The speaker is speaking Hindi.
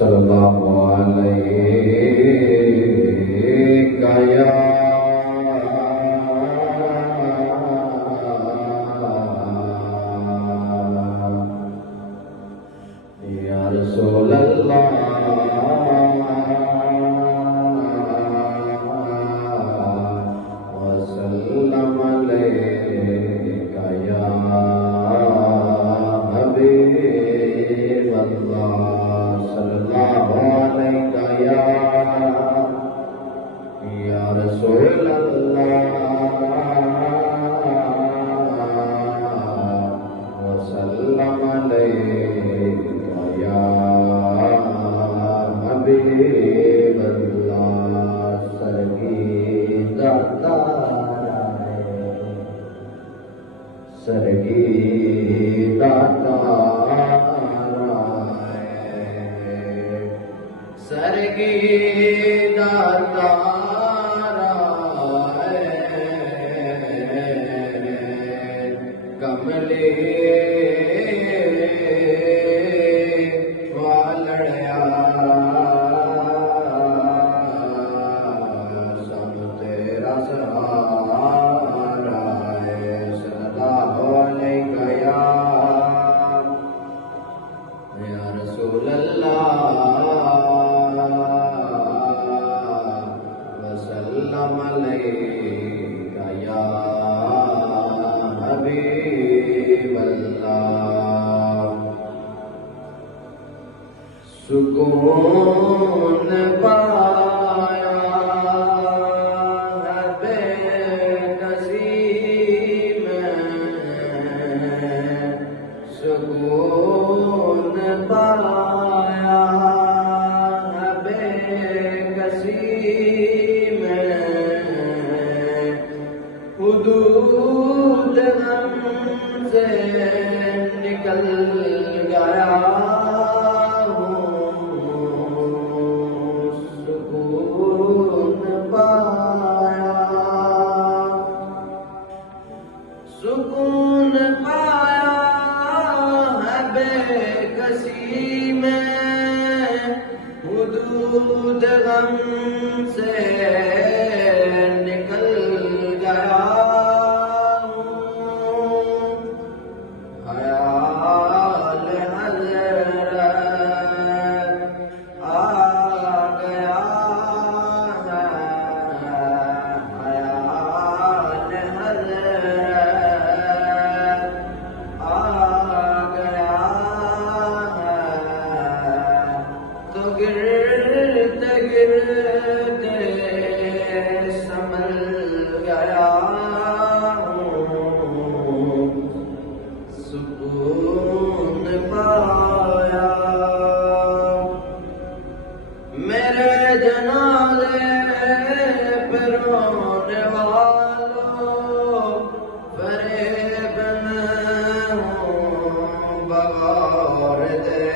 सल्लल्लाहु अलैका या रसूल अल्लाह वसल्लम अलैका या हबीब अल्लाह सल्लल्लाहु अलैका या रसूल अल्लाह वसल्लम अलैका या हबीब अल्लाह सरगीदा तारा है सरगीदा तारा है सरगीदा तारा है कमले वालड़या सब तेरा सहारा है सल्लल्लाहु अलैका या रसूल अल्लाह वसल्लम अलैका या हबीब अल्लाह सुकून पाया है बेकसी में सुकून पाया है बेकसी में हुदूद हमसे निकल गया सुकून पाया है बेकसी में हुदूद गम से निकल गया ख्याल हज़रत आ गया है ख्याल हज़रत आ गया है तो गिरते गिरते संभल गया हूँ सुकून पाया मेरे जनाज़े पे रोने वालों फरेब में हूँ बगौर दे